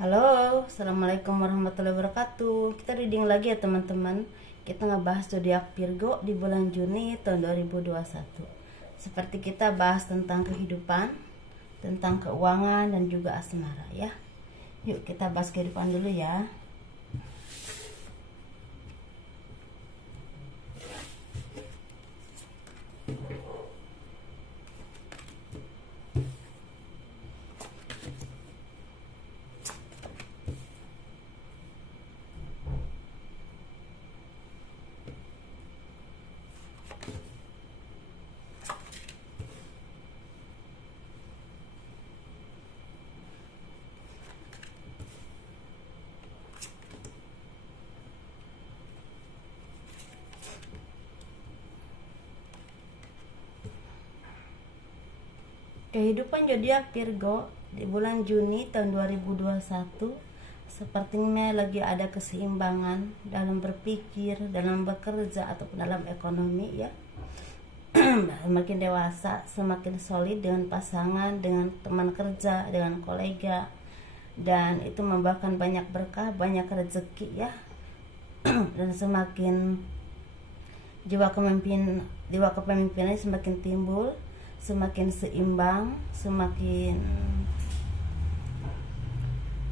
Halo, assalamualaikum warahmatullahi wabarakatuh. Kita reading lagi ya teman-teman. Kita ngebahas zodiak Virgo di bulan Juni tahun 2021. Seperti kita bahas tentang kehidupan, tentang keuangan dan juga asmara ya. Yuk kita bahas kehidupan dulu ya. Kehidupan zodiak Virgo di bulan Juni tahun 2021 sepertinya lagi ada keseimbangan dalam berpikir, dalam bekerja ataupun dalam ekonomi ya. Semakin dewasa, semakin solid dengan pasangan, dengan teman kerja, dengan kolega, dan itu membawakan banyak berkah, banyak rezeki ya. Dan semakin jiwa kepemimpinan semakin timbul, semakin seimbang, semakin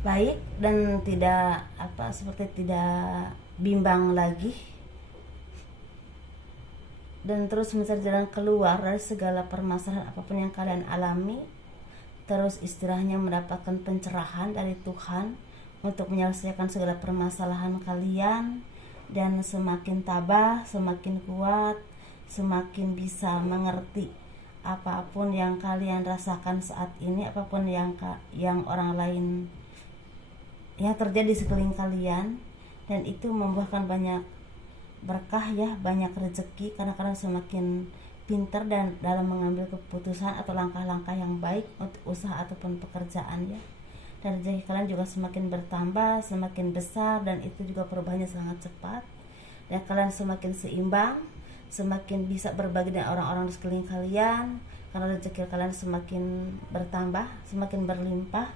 baik dan tidak seperti tidak bimbang lagi, dan terus mencari jalan keluar dari segala permasalahan apapun yang kalian alami. Terus istilahnya mendapatkan pencerahan dari Tuhan untuk menyelesaikan segala permasalahan kalian, dan semakin tabah, semakin kuat, semakin bisa mengerti apapun yang kalian rasakan saat ini, apapun yang orang lain yang terjadi di sekeliling kalian, dan itu membuahkan banyak berkah ya, banyak rezeki karena kalian semakin pintar dan dalam mengambil keputusan atau langkah-langkah yang baik untuk usaha ataupun pekerjaan ya. Dan rezeki kalian juga semakin bertambah, semakin besar, dan itu juga perubahannya sangat cepat. Dan kalian semakin seimbang, semakin bisa berbagi dengan orang-orang di sekeliling kalian, karena rezeki kalian semakin bertambah, semakin berlimpah,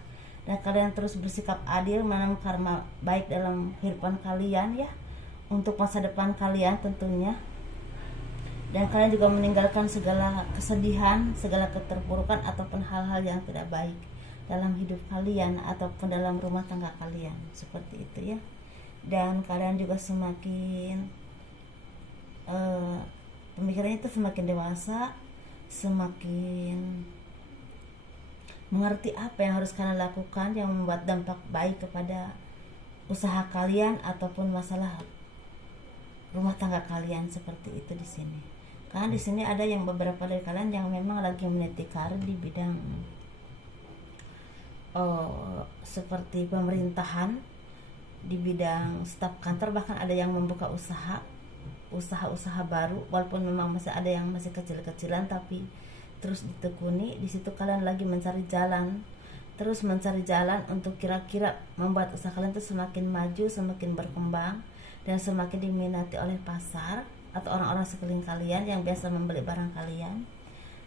dan kalian terus bersikap adil, menanam karma baik dalam kehidupan kalian ya, untuk masa depan kalian tentunya. Dan kalian juga meninggalkan segala kesedihan, segala keterpurukan ataupun hal-hal yang tidak baik dalam hidup kalian ataupun dalam rumah tangga kalian, seperti itu ya. Dan kalian juga semakin pemikirannya itu semakin dewasa, semakin mengerti apa yang harus kalian lakukan yang membuat dampak baik kepada usaha kalian ataupun masalah rumah tangga kalian, seperti itu di sini. Karena di sini ada yang beberapa dari kalian yang memang lagi meniti karir di bidang seperti pemerintahan, di bidang staf kantor, bahkan ada yang membuka usaha baru, walaupun memang masih ada yang masih kecil-kecilan tapi terus ditekuni. Di situ kalian lagi mencari jalan, terus mencari jalan untuk kira-kira membuat usaha kalian itu semakin maju, semakin berkembang, dan semakin diminati oleh pasar atau orang-orang sekeliling kalian yang biasa membeli barang kalian.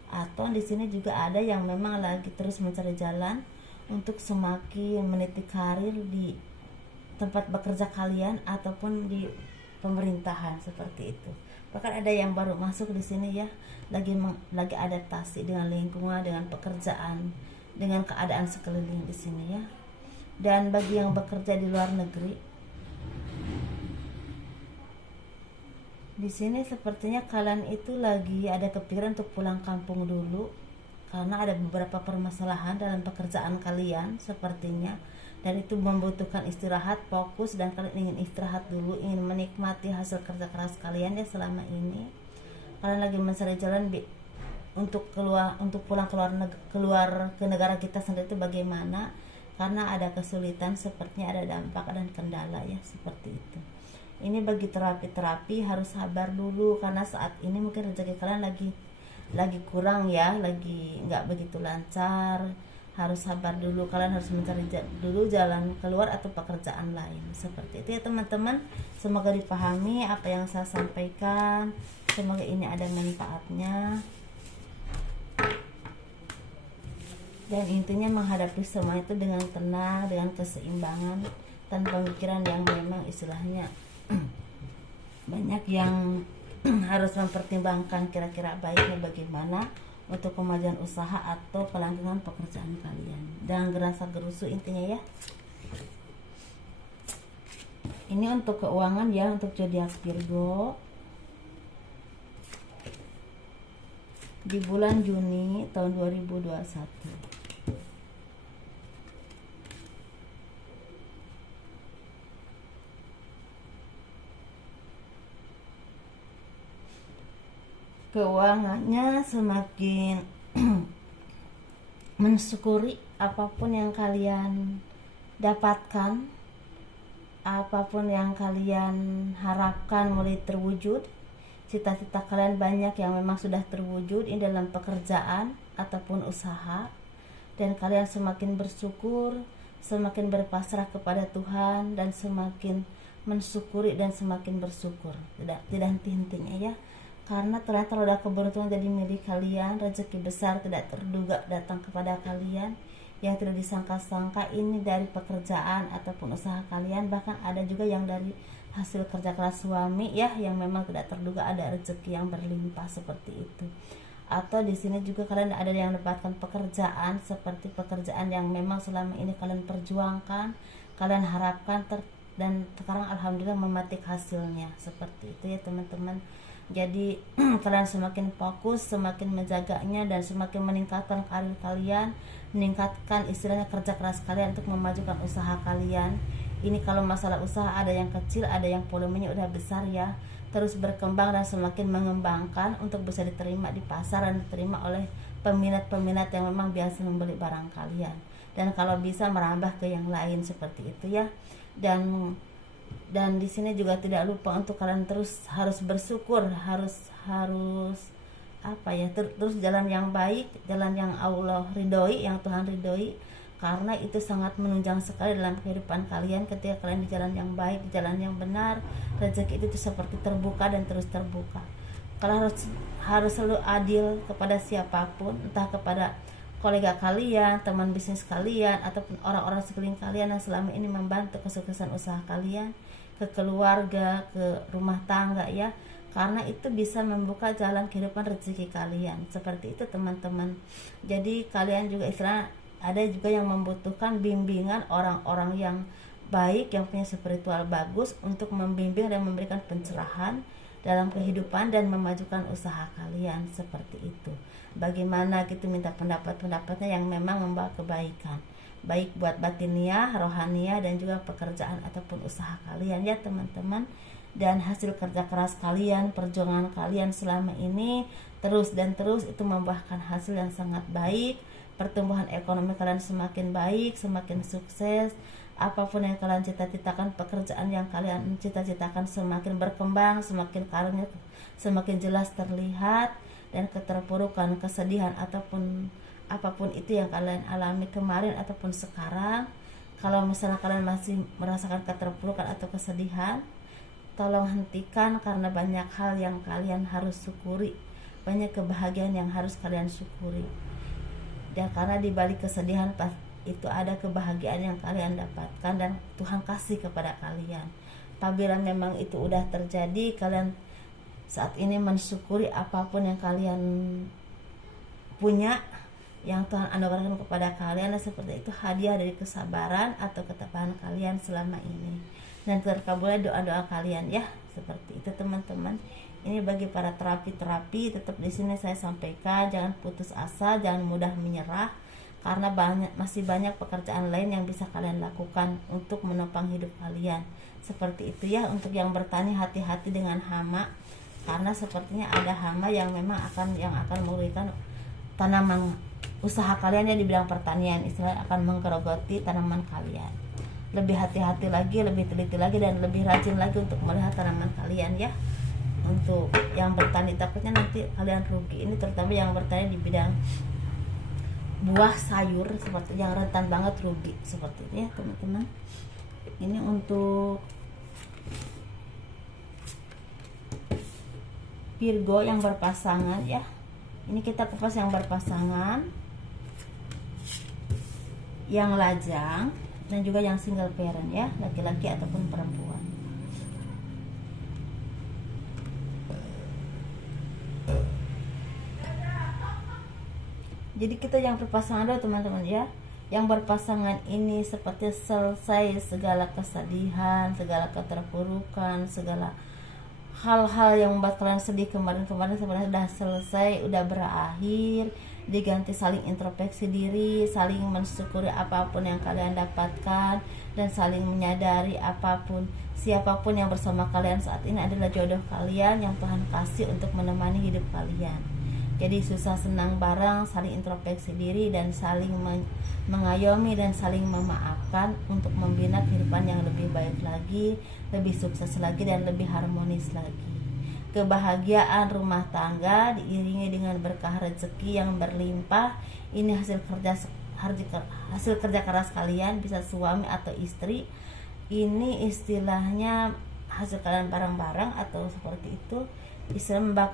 Atau di sini juga ada yang memang lagi terus mencari jalan untuk semakin meniti karir di tempat bekerja kalian ataupun di pemerintahan, seperti itu. Bahkan ada yang baru masuk di sini ya, lagi adaptasi dengan lingkungan, dengan pekerjaan, dengan keadaan sekeliling di sini ya. Dan bagi yang bekerja di luar negeri, di sini sepertinya kalian itu lagi ada kepikiran untuk pulang kampung dulu, karena ada beberapa permasalahan dalam pekerjaan kalian sepertinya, dan itu membutuhkan istirahat, fokus, dan kalian ingin istirahat dulu, ingin menikmati hasil kerja keras kalian ya selama ini. Kalian lagi mencari jalan untuk pulang keluar ke negara kita sendiri itu bagaimana, karena ada kesulitan, sepertinya ada dampak dan kendala ya, seperti itu. Ini bagi terapi harus sabar dulu, karena saat ini mungkin rezeki kalian lagi kurang ya, lagi nggak begitu lancar. Harus sabar dulu, kalian harus mencari dulu jalan keluar atau pekerjaan lain, seperti itu ya teman-teman. Semoga dipahami apa yang saya sampaikan, semoga ini ada manfaatnya. Dan intinya menghadapi semua itu dengan tenang, dengan keseimbangan, tanpa pemikiran yang memang istilahnya banyak yang harus mempertimbangkan kira-kira baiknya bagaimana untuk kemajuan usaha atau kelancaran pekerjaan kalian. Jangan gerasa gerusu intinya ya. Ini untuk keuangan ya, untuk zodiak Virgo di bulan Juni tahun 2021. Keuangannya semakin mensyukuri apapun yang kalian dapatkan, apapun yang kalian harapkan mulai terwujud. Cita-cita kalian banyak yang memang sudah terwujud ini dalam pekerjaan ataupun usaha, dan kalian semakin bersyukur, semakin berpasrah kepada Tuhan, dan semakin mensyukuri dan semakin bersyukur. Tidak henti-hentinya ya. Karena ternyata roda keberuntungan jadi milik kalian, rezeki besar tidak terduga datang kepada kalian yang tidak disangka-sangka, ini dari pekerjaan ataupun usaha kalian, bahkan ada juga yang dari hasil kerja keras suami ya, yang memang tidak terduga ada rezeki yang berlimpah seperti itu. Atau di sini juga kalian ada yang mendapatkan pekerjaan seperti pekerjaan yang memang selama ini kalian perjuangkan, kalian harapkan dan sekarang alhamdulillah memetik hasilnya seperti itu ya teman-teman. Jadi kalian semakin fokus, semakin menjaganya, dan semakin meningkatkan karir kalian, meningkatkan istilahnya kerja keras kalian untuk memajukan usaha kalian. Ini kalau masalah usaha ada yang kecil, ada yang volumenya udah besar ya, terus berkembang dan semakin mengembangkan untuk bisa diterima di pasar dan diterima oleh peminat-peminat yang memang biasa membeli barang kalian. Dan kalau bisa merambah ke yang lain seperti itu ya. Dan di sini juga tidak lupa untuk kalian terus harus bersyukur, harus apa ya, terus jalan yang baik, jalan yang Allah ridhoi, yang Tuhan ridhoi, karena itu sangat menunjang sekali dalam kehidupan kalian. Ketika kalian di jalan yang baik, di jalan yang benar, rezeki itu seperti terbuka dan terus terbuka. Kalian harus selalu adil kepada siapapun, entah kepada kolega kalian, teman bisnis kalian, ataupun orang-orang sekeliling kalian yang selama ini membantu kesuksesan usaha kalian, ke keluarga, ke rumah tangga ya, karena itu bisa membuka jalan kehidupan rezeki kalian seperti itu teman-teman. Jadi kalian juga istilah ada juga yang membutuhkan bimbingan orang-orang yang baik, yang punya spiritual bagus untuk membimbing dan memberikan pencerahan dalam kehidupan dan memajukan usaha kalian seperti itu. Bagaimana gitu, minta pendapat-pendapatnya yang memang membawa kebaikan, baik buat batiniah, rohaniah, dan juga pekerjaan ataupun usaha kalian ya teman-teman. Dan hasil kerja keras kalian, perjuangan kalian selama ini terus itu membuahkan hasil yang sangat baik. Pertumbuhan ekonomi kalian semakin baik, semakin sukses. Apapun yang kalian cita-citakan, pekerjaan yang kalian cita-citakan semakin berkembang, semakin karirnya semakin jelas terlihat. Dan keterpurukan, kesedihan, ataupun apapun itu yang kalian alami kemarin ataupun sekarang, kalau misalnya kalian masih merasakan keterpurukan atau kesedihan, tolong hentikan, karena banyak hal yang kalian harus syukuri, banyak kebahagiaan yang harus kalian syukuri. Dan karena di balik kesedihan itu ada kebahagiaan yang kalian dapatkan dan Tuhan kasih kepada kalian. Apabila memang itu udah terjadi, kalian saat ini mensyukuri apapun yang kalian punya, yang Tuhan anugerahkan kepada kalian, dan seperti itu hadiah dari kesabaran atau ketabahan kalian selama ini. Dan terkabullah doa-doa kalian ya, seperti itu teman-teman. Ini bagi para terapi, tetap di sini saya sampaikan, jangan putus asa, jangan mudah menyerah, karena masih banyak pekerjaan lain yang bisa kalian lakukan untuk menopang hidup kalian. Seperti itu ya. Untuk yang bertani, hati-hati dengan hama, karena sepertinya ada hama yang memang akan merugikan tanaman usaha kalian ya di bidang pertanian, istilahnya akan menggerogoti tanaman kalian. Lebih hati-hati lagi, lebih teliti lagi, dan lebih rajin lagi untuk melihat tanaman kalian ya. Untuk yang bertani, takutnya nanti kalian rugi. Ini terutama yang bertani di bidang buah sayur, seperti yang rentan banget rugi seperti itu ya teman-teman. Ini untuk Virgo yang berpasangan ya. Ini kita kupas yang berpasangan. yang lajang dan juga yang single parent ya, laki-laki ataupun perempuan. Jadi kita yang berpasangan dulu teman-teman ya. Yang berpasangan ini seperti selesai segala kesedihan, segala keterpurukan, segala hal-hal yang membuat kalian sedih kemarin-kemarin sebenarnya sudah selesai, udah berakhir. Diganti saling introspeksi diri, saling mensyukuri apapun yang kalian dapatkan, dan saling menyadari apapun siapapun yang bersama kalian saat ini adalah jodoh kalian yang Tuhan kasih untuk menemani hidup kalian. Jadi susah senang bareng, saling introspeksi diri dan saling mengayomi dan saling memaafkan untuk membina kehidupan yang lebih baik lagi, lebih sukses lagi dan lebih harmonis lagi. Kebahagiaan rumah tangga diiringi dengan berkah rezeki yang berlimpah. Ini hasil kerja keras kalian, bisa suami atau istri. Ini istilahnya hasil kalian bareng-bareng atau seperti itu. Istilah membawa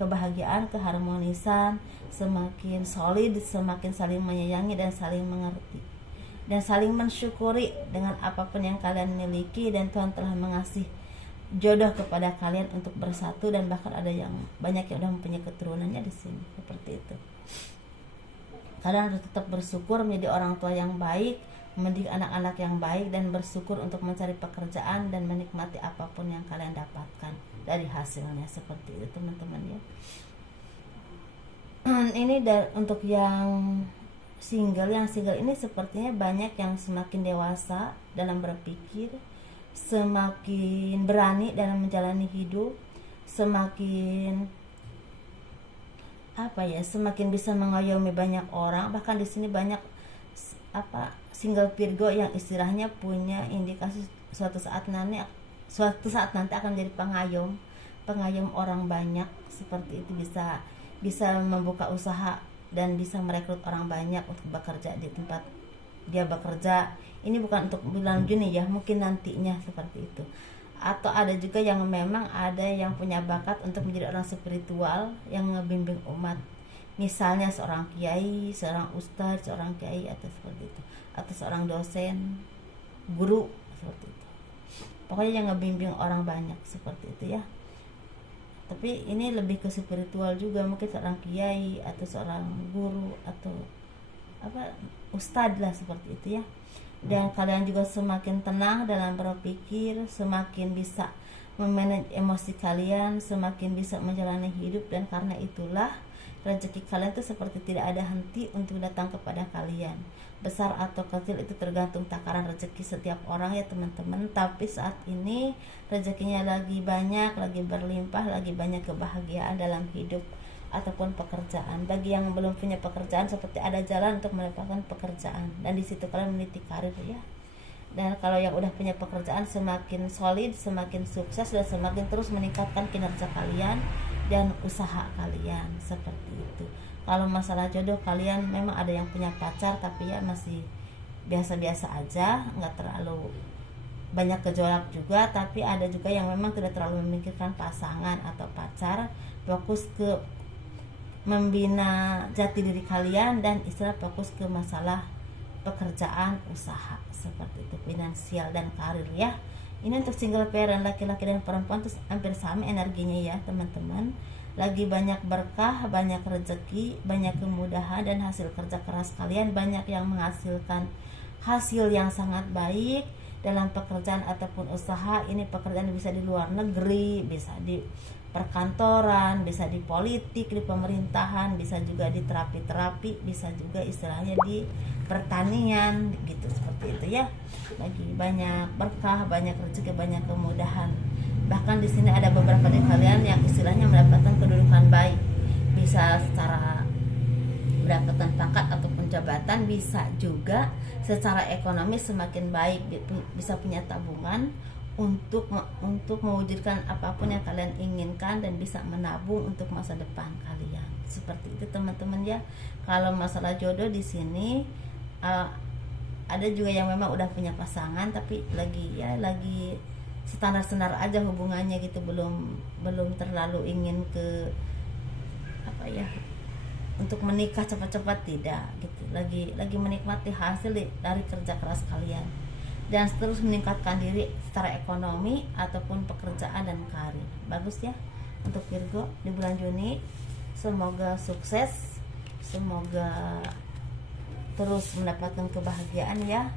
kebahagiaan, keharmonisan, semakin solid, semakin saling menyayangi dan saling mengerti dan saling mensyukuri dengan apapun yang kalian miliki, dan Tuhan telah mengasih jodoh kepada kalian untuk bersatu, dan bahkan ada yang banyak yang sudah mempunyai keturunannya di sini seperti itu. Kalian harus tetap bersyukur menjadi orang tua yang baik, mendidik anak-anak yang baik, dan bersyukur untuk mencari pekerjaan dan menikmati apapun yang kalian dapatkan dari hasilnya seperti itu teman-teman ya. Ini untuk yang single ini sepertinya banyak yang semakin dewasa dalam berpikir, semakin berani dalam menjalani hidup, semakin semakin bisa mengayomi banyak orang. Bahkan di sini banyak single Virgo yang istilahnya punya indikasi suatu saat nanti akan menjadi pengayom orang banyak seperti itu, bisa membuka usaha dan bisa merekrut orang banyak untuk bekerja di tempat dia bekerja. Ini bukan untuk bulan Juni ya, mungkin nantinya seperti itu. Atau ada juga yang memang ada yang punya bakat untuk menjadi orang spiritual yang ngebimbing umat, misalnya seorang kiai, seorang ustadz, seorang kiai atau seperti itu, atau seorang dosen, guru seperti itu. Pokoknya yang ngebimbing orang banyak seperti itu ya. Tapi ini lebih ke spiritual juga, mungkin seorang kiai atau seorang guru atau ustadz lah seperti itu ya. Dan kalian juga semakin tenang dalam berpikir, semakin bisa memanage emosi kalian, semakin bisa menjalani hidup, dan karena itulah rezeki kalian itu seperti tidak ada henti untuk datang kepada kalian. Besar atau kecil itu tergantung takaran rezeki setiap orang ya teman-teman. Tapi saat ini rezekinya lagi banyak, lagi berlimpah, lagi banyak kebahagiaan dalam hidup ataupun pekerjaan. Bagi yang belum punya pekerjaan, seperti ada jalan untuk mendapatkan pekerjaan, dan di situ kalian meniti karir ya. Dan kalau yang udah punya pekerjaan, semakin solid, semakin sukses, dan semakin terus meningkatkan kinerja kalian dan usaha kalian seperti itu. Kalau masalah jodoh, kalian memang ada yang punya pacar tapi ya masih biasa-biasa aja, nggak terlalu banyak gejolak juga. Tapi ada juga yang memang tidak terlalu memikirkan pasangan atau pacar, fokus ke membina jati diri kalian dan fokus ke masalah pekerjaan, usaha seperti itu, finansial dan karir ya. Ini untuk single parent, laki-laki dan perempuan tuh hampir sama energinya ya teman-teman. Lagi banyak berkah, banyak rezeki, banyak kemudahan, dan hasil kerja keras kalian banyak yang menghasilkan hasil yang sangat baik dalam pekerjaan ataupun usaha. Ini pekerjaan bisa di luar negeri, bisa di perkantoran, bisa di politik, di pemerintahan, bisa juga di terapi-terapi, bisa juga istilahnya di pertanian gitu, seperti itu ya. Lagi banyak berkah, banyak rezeki, banyak kemudahan. Bahkan di sini ada beberapa dari kalian yang istilahnya mendapatkan kedudukan baik, bisa secara mendapatkan pangkat ataupun jabatan, bisa juga secara ekonomi semakin baik, bisa punya tabungan untuk mewujudkan apapun yang kalian inginkan, dan bisa menabung untuk masa depan kalian. Seperti itu teman-teman ya. Kalau masalah jodoh di sini ada juga yang memang udah punya pasangan tapi lagi standar-standar aja hubungannya gitu, belum terlalu ingin ke untuk menikah cepat-cepat, tidak gitu, lagi menikmati hasil dari kerja keras kalian, dan terus meningkatkan diri secara ekonomi ataupun pekerjaan dan karir. Bagus ya untuk Virgo di bulan Juni. Semoga sukses, semoga terus mendapatkan kebahagiaan ya,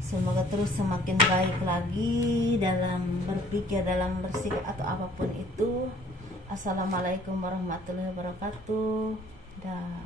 semoga terus semakin baik lagi dalam berpikir, dalam bersikap atau apapun itu. Assalamualaikum warahmatullahi wabarakatuh. Dah.